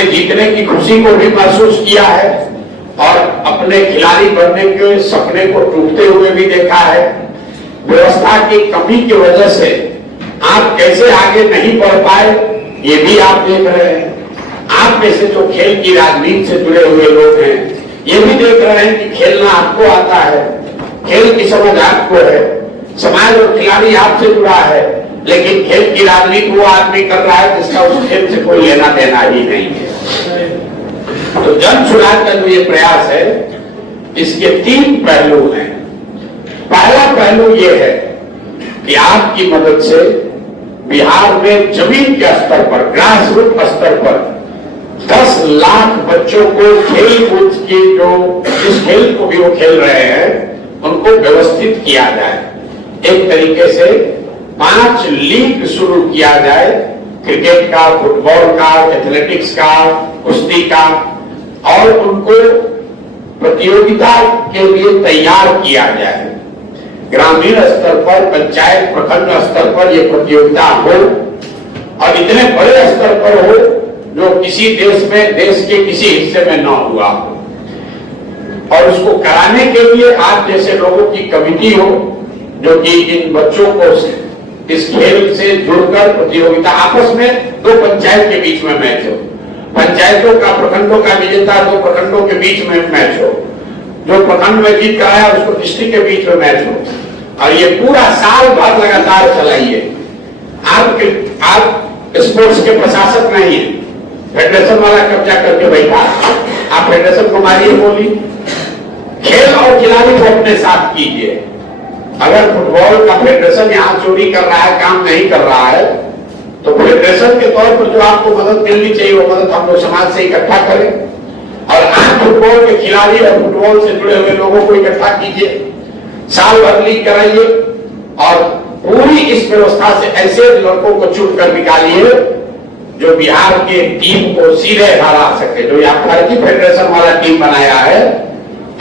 में जीतने की खुशी को भी महसूस किया है और अपने खिलाड़ी बनने के सपने को टूटते हुए भी देखा है। व्यवस्था की कमी की वजह से आप कैसे आगे नहीं बढ़ पाए ये भी आप देख रहे हैं। आप में से जो खेल की राजनीति से जुड़े हुए लोग हैं ये भी देख रहे हैं कि खेलना आपको आता है, खेल की समझ आपको है, समाज और खिलाड़ी आपसे जुड़ा है, लेकिन खेल की राजनीति वो आदमी कर रहा है जिसका उस खेल से कोई लेना देना ही नहीं है। तो जन सुराज का जो ये प्रयास है इसके 3 पहलू हैं। पहला पहलू ये है कि आपकी मदद से बिहार में जमीन के स्तर पर, ग्रास रूट स्तर पर 10 लाख बच्चों को खेल कूद की जो जिस खेल को भी वो खेल रहे हैं उनको व्यवस्थित किया जाए। एक तरीके से 5 लीग शुरू किया जाए, क्रिकेट का, फुटबॉल का, एथलेटिक्स का, कुश्ती का, और उनको प्रतियोगिता के लिए तैयार किया जाए। ग्रामीण स्तर पर, पंचायत प्रखंड स्तर पर यह प्रतियोगिता हो और इतने बड़े स्तर पर हो जो किसी देश में, देश के किसी हिस्से में न हुआ हो। और उसको कराने के लिए आप जैसे लोगों की कमिटी हो जो कि इन बच्चों को इस खेल से जुड़कर प्रतियोगिता, आपस में 2 पंचायत के बीच में मैच हो, पंचायतों का, प्रखंडों का विजेता 2 प्रखंडों के बीच में मैच हो, जो प्रखंड में जीत कर आया उसको डिस्ट्रिक्ट के बीच में मैच हो, और ये पूरा साल भर लगातार चलाइए। आप स्पोर्ट्स के प्रशासक नहीं है, फेडरेशन वाला कब्जा करके बैठा, आप फेडरेशन को मारिए गोली। खेल और खिलाड़ी को अपने साथ कीजिए। अगर फुटबॉल का फेडरेशन यहाँ चोरी कर रहा है, काम नहीं कर रहा है, तो फेडरेशन के तौर पर जो आपको मदद मिलनी चाहिए वो मदद हम लोग समाज से इकट्ठा करें और आज फुटबॉल के खिलाड़ी और फुटबॉल से जुड़े हुए लोगों को इकट्ठा कीजिए, साल भर लीग कराइए और पूरी इस व्यवस्था से ऐसे लड़कों को चुन कर निकालिए जो बिहार के टीम को सीधे हरा सके। जो यहाँ भारतीय फेडरेशन वाला टीम बनाया है,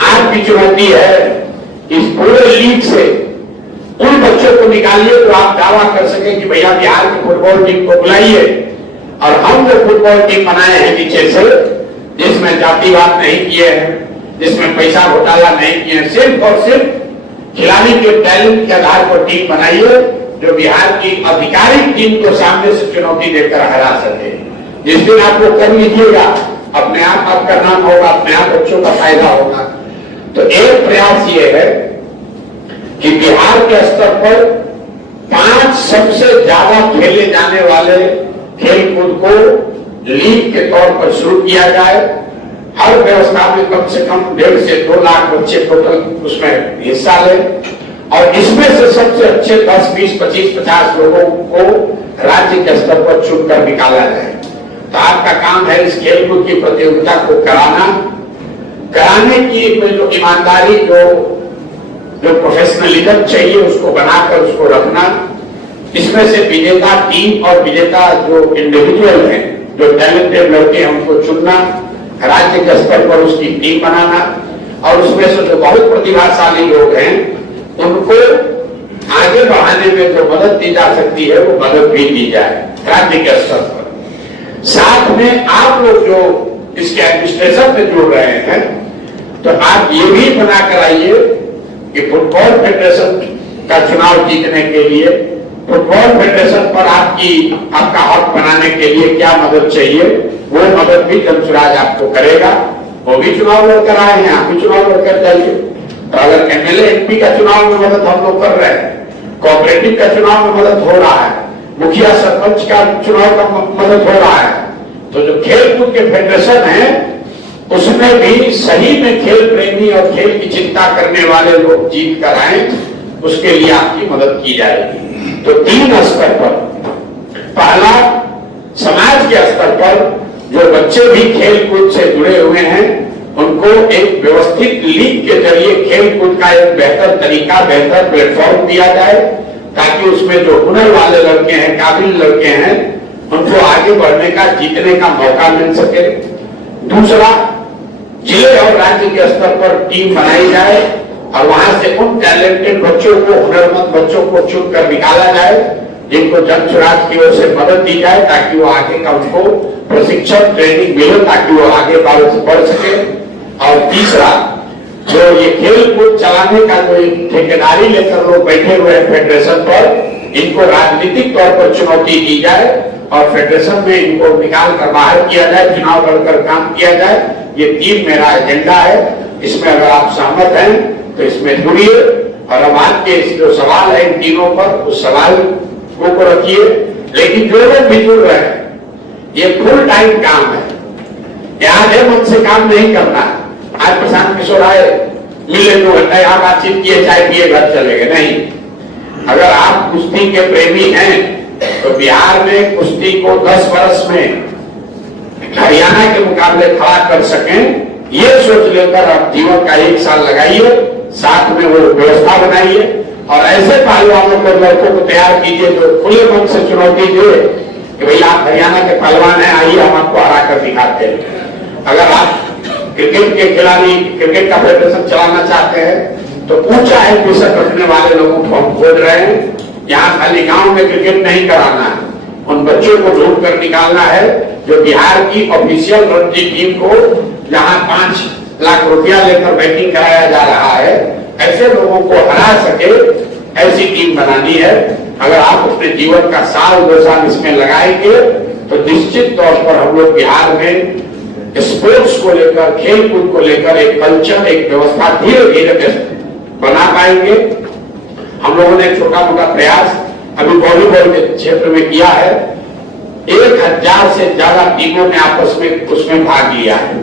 आपकी चुनौती है इस पूरे लीग से उन बच्चों को निकालिए तो आप दावा कर सके कि भैया बिहार की फुटबॉल टीम को बुलाइए और हम जो फुटबॉल टीम बनाए हैं पीछे से, जिसमें जातिवाद नहीं किए हैं, जिसमें पैसा घोटाला नहीं किए, सिर्फ और सिर्फ खिलाड़ी के टैलेंट के आधार पर टीम बनाइए जो बिहार की आधिकारिक टीम को सामने से चुनौती देकर हरा सके। जिस दिन आप लोग कर लीजिएगा अपने आप आपका नाम होगा, अपने आप बच्चों का फायदा होगा। तो एक प्रयास ये है कि बिहार के स्तर पर 5 सबसे ज्यादा खेले जाने वाले खेल कूद को लीग के तौर पर शुरू किया जाए। हर व्यवस्था में कम से कम 1.5 से 2 लाख बच्चे टोटल उसमें हिस्सा लें और इसमें से सबसे अच्छे 10, 20, 25, 50 लोगों को राज्य के स्तर पर चुनकर निकाला जाए। तो आपका काम है इस खेलकूद की प्रतियोगिता को कराने की जो ईमानदारी, जो प्रोफेशनलिज्म चाहिए उसको बनाकर उसको रखना। इसमें से विजेता टीम और विजेता जो इंडिविजुअल हैं, जो टैलेंटेड लड़के हैं उनको चुनना, राज्य के स्तर पर उसकी टीम बनाना और उसमें से जो बहुत प्रतिभाशाली लोग हैं उनको आगे बढ़ाने में जो मदद दी जा सकती है वो मदद भी दी जाए राज्य के स्तर पर। साथ में आप लोग जो इसके एडमिनिस्ट्रेशन में जुड़ रहे हैं तो आप ये भी बना कर आइए कि फुटबॉल फेडरेशन का चुनाव जीतने के लिए, फुटबॉल फेडरेशन पर आपका हक बनाने के लिए क्या मदद चाहिए वो मदद भी जनसुराज आपको करेगा। वो भी चुनाव लड़कर आए हैं, आप भी चुनाव लड़कर जाइए। तो अगर एमएलए एमपी का चुनाव में मदद हम लोग कर रहे हैं, कोऑपरेटिव का चुनाव में मदद हो रहा है, मुखिया सरपंच का चुनाव का मदद हो रहा है, तो जो खेल कूद के फेडरेशन है उसमें भी सही में खेल प्रेमी और खेल की चिंता करने वाले लोग जीत कर आए, उसके लिए आपकी मदद की जाएगी। तो 3 स्तर पर, पहला समाज के स्तर पर जो बच्चे भी खेल कूद से जुड़े हुए हैं उनको एक व्यवस्थित लीग के जरिए खेल कूद का एक बेहतर तरीका, बेहतर प्लेटफॉर्म दिया जाए ताकि उसमें जो हुनर वाले लड़के हैं, काबिल लड़के हैं, उनको आगे बढ़ने का, जीतने का मौका मिल सके। दूसरा, जिले और राज्य के स्तर पर टीम बनाई जाए और वहां से उन टैलेंटेड बच्चों को, हुनरमंद बच्चों को चुनकर निकाला जाए जिनको जन स्वराज की ओर से मदद दी जाए ताकि वो आगे का उनको प्रशिक्षण ट्रेनिंग मिले ताकि वो आगे बढ़ सके। और तीसरा, जो ये खेल कूद चलाने का जो ठेकेदारी लेकर लोग बैठे हुए हैं फेडरेशन पर, इनको राजनीतिक तौर पर चुनौती दी जाए और फेडरेशन में इनको निकाल कर बाहर किया जाए, चुनाव लड़कर काम किया जाए। ये 3 मेरा एजेंडा है। इसमें अगर आप सहमत हैं तो इसमें जुड़िए और अब आज के जो सवाल है इन तीनों पर, उस सवाल को रखिए। लेकिन जो लोग भी जुड़ रहे हैं, ये फुल टाइम काम है, आधे मन से काम नहीं करना। आज प्रशांत किशोर आए, मिले 2 घंटा यहाँ बातचीत किए, चाय पिए, घर चले गए, नहीं। अगर आप कुश्ती के प्रेमी हैं तो बिहार में कुश्ती को 10 वर्ष में हरियाणा के मुकाबले खड़ा कर सकें, ये सोच लेकर आप जीवन का 1 साल लगाइए, साथ में वो व्यवस्था बनाइए और ऐसे पहलवानों को, लड़कों को तैयार कीजिए जो खुले मन से चुनौती दे कि भैया आप हरियाणा के पहलवान हैं, आइए हम आपको हरा कर दिखाते हैं। अगर आप क्रिकेट के खिलाड़ी, क्रिकेट का फेडरेशन चलाना चाहते हैं तो ऊंचा एम्बिशन रखने वाले लोगों को हम खोज रहे हैं। यहाँ खाली गांव में क्रिकेट नहीं कराना है, उन बच्चों को ढूंढ कर निकालना है जो बिहार की ऑफिशियल रणजी टीम को जहां 5 लाख रुपया लेकर बैटिंग कराया जा रहा है, ऐसे लोगों को हरा सके, ऐसी टीम बनानी है। अगर आप अपने जीवन का 1-2 साल इसमें लगाएंगे तो निश्चित तौर पर हम लोग बिहार में स्पोर्ट्स को लेकर, खेल कूद को लेकर एक कल्चर, एक व्यवस्था धीरे धीरे बना पाएंगे। हम लोगों ने छोटा मोटा प्रयास अभी वॉलीबॉल के क्षेत्र में किया है। 1000 से ज्यादा टीमों ने आपस में उसमें भाग लिया है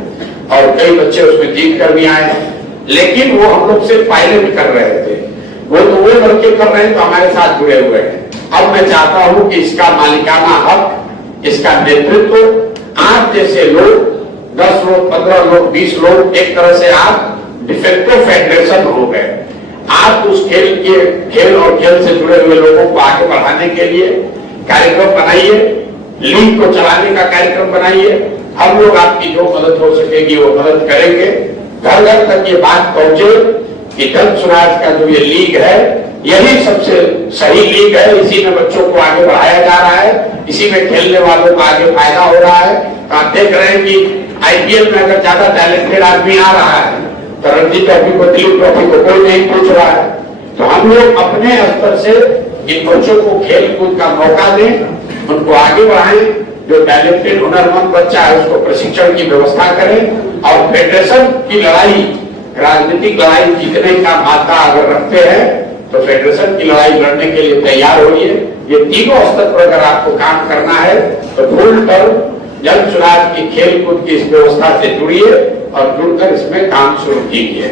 और कई बच्चे उसमें जीत कर भी आए, लेकिन वो हम लोग से पहले भी कर रहे थे। वो लड़के कर रहे हैं तो हमारे साथ जुड़े हुए हैं। अब मैं चाहता हूं कि इसका मालिकाना हक, इसका नेतृत्व आप जैसे लोग, 10 लोग, 15 लोग, 20 लोग, एक तरह से आप डिफेक्टिव फेडरेशन हो गए। आप उस खेल और खेल से जुड़े हुए लोगों को आगे बढ़ाने के लिए कार्यक्रम बनाइए, लीग को चलाने का कार्यक्रम बनाइए। हम लोग आपकी जो मदद हो सकेगी वो मदद करेंगे। घर घर तक ये बात पहुंचे कि जन स्वराज का जो ये लीग है, यही सबसे सही लीग है। इसी में बच्चों को आगे बढ़ाया जा रहा है, इसी में खेलने वालों को आगे फायदा हो रहा है। तो आप देख रहे हैं कि आईपीएल में अगर ज्यादा टैलेंटेड आदमी आ रहा है तो रणजी ट्रॉफी को, दिलीप ट्रॉफी को कोई नहीं पूछ रहा है। तो हम लोग अपने स्तर से इन बच्चों को खेल कूद का मौका दें, उनको आगे बढ़ाएं। जो टैलेंटेड हुनरमंद बच्चा है उसको प्रशिक्षण की व्यवस्था करें और फेडरेशन की लड़ाई, राजनीतिक लड़ाई जीतने का मादा अगर रखते हैं तो फेडरेशन की लड़ाई लड़ने के लिए तैयार होइए। ये तीनों स्तर पर अगर आपको काम करना है तो फुल टर्म जन स्वराज की खेल कूद की इस व्यवस्था से जुड़िए और जुड़कर इसमें काम शुरू कीजिए।